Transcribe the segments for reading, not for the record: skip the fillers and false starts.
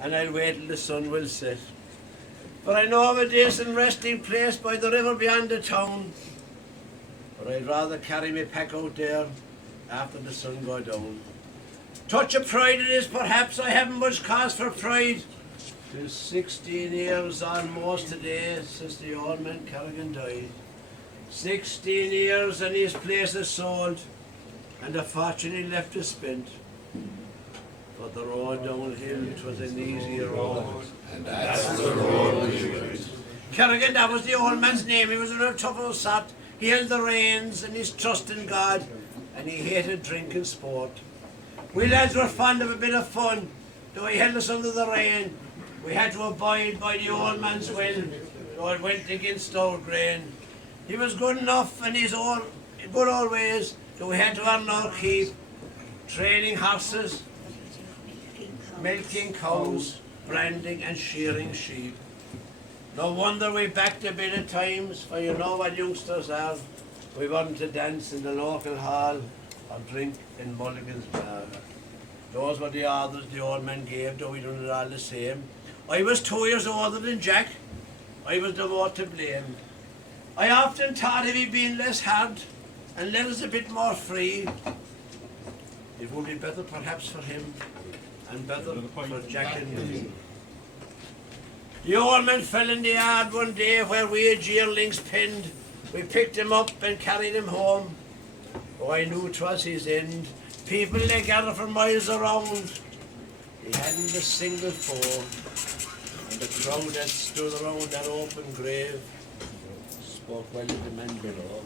and I'll wait till the sun will set. For I know of a decent resting place by the river beyond the town, but I'd rather carry me pack out there after the sun go down. Touch of pride it is, perhaps I haven't much cause for pride. 'Tis 16 years almost today since the old man Kerrigan died. 16 years and his place is sold, and the fortune he left is spent. But the road downhill, 'twas an easy road, And that's the road we went. Kerrigan, that was the old man's name. He was a real tough old sot. He held the reins and his trust in God, and he hated drink and sport. We lads were fond of a bit of fun, though he held us under the rein. We had to abide by the old man's will, though it went against our grain. He was good enough in his own good old ways, though we had to earn our keep, training horses, milking cows, branding and shearing sheep. No wonder we backed a bit at times, for you know what youngsters are. We weren't to dance in the local hall or drink in Mulligan's bar. Those were the orders the old man gave, though we done it all the same. I was 2 years older than Jack. I was the more to blame. I often thought if he'd been less hard and let us a bit more free, it would be better perhaps for him and better for Jack and me. The old man fell in the yard one day where we had yearlings pinned. We picked him up and carried him home. Oh, I knew 'twas his end. People they gathered for miles around. He hadn't a single foe, and the crowd that stood around that open grave spoke well of the men below.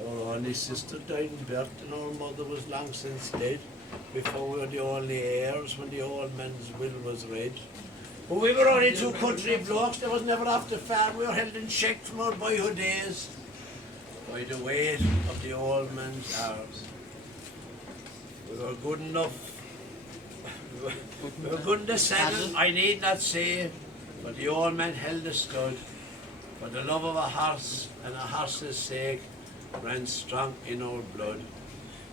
Our only sister died in birth, and our mother was long since dead, before we were the only heirs when the old man's will was read. But we were only two country blokes that was never off the farm. We were held in check from our boyhood days by the weight of the old man's arms. We were good enough. We were good in the saddle, I need not say, but the old man held us good. For the love of a horse and a horse's sake ran strong in our blood.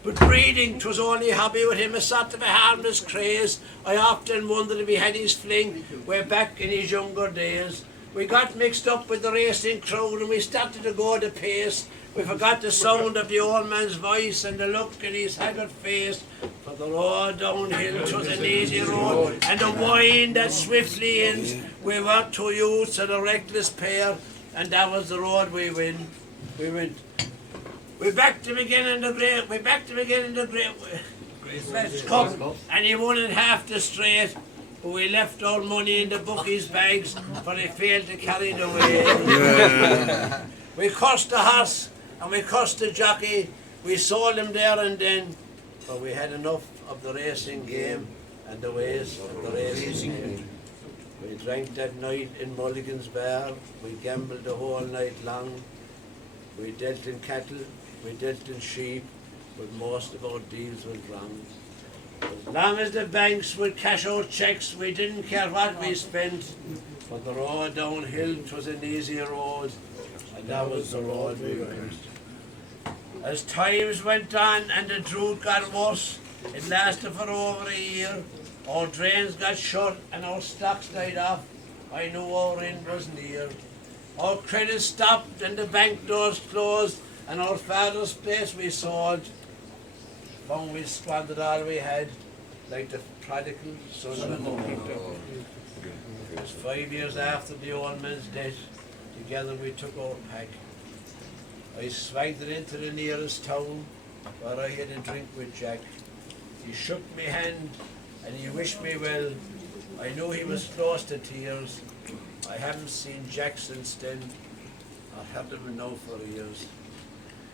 But breeding, 'twas only hobby with him, a sort of a harmless craze. I often wondered if he had his fling way back in his younger days. We got mixed up with the racing crowd and we started to go the pace. We forgot the sound of the old man's voice and the look in his haggard face. For the road downhill, 'twas an easy road, and the wind that swiftly ends. We were two youths and a reckless pair, and that was the road we went. We backed him again in the great cup, and he won in half the straight. But we left our money in the bookies' bags, for he failed to carry the weight. We cursed the horse and we cursed the jockey. We sold him there and then, for we had enough of the racing game and the ways of the racing game. We drank that night in Mulligan's bar. We gambled the whole night long. We dealt in cattle, we dealt in sheep, but most of our deals went wrong. As long as the banks would cash out checks, we didn't care what we spent. But the road downhill, 'twas an easy road, and that was the road we went. As times went on and the drought got worse, it lasted for over a year. Our drains got shut and our stocks died off. I knew our end was near. Our credit stopped and the bank doors closed, and our father's place we sold. Found we squandered all we had, like the prodigal son when the picked up. It was 5 years after the old man's death. Together we took our pack. I swagged it into the nearest town, where I had a drink with Jack. He shook me hand and he wished me well. I knew he was close to tears. I haven't seen Jack since then, or heard him now for years.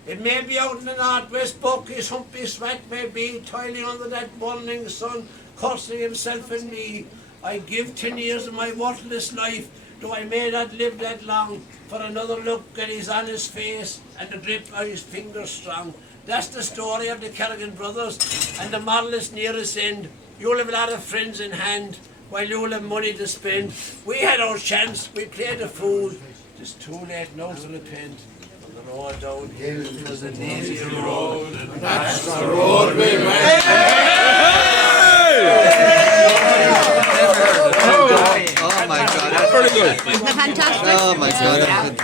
It may be out in the northwest, Buck, his humpy sweat may be, toiling under that burning sun, cursing himself and me. I give 10 years of my worthless life, though I may not live that long, for another look at his honest face and the grip of his fingers strong. That's the story of the Kerrigan brothers, and the moral is near its end. You'll have a lot of friends in hand, while you'll have money to spend. We had our chance, we played the fool. It's too late now to repent. On the road downhill, it was an easy road, and that's the road we went. Very good. Fantastic. Oh my God.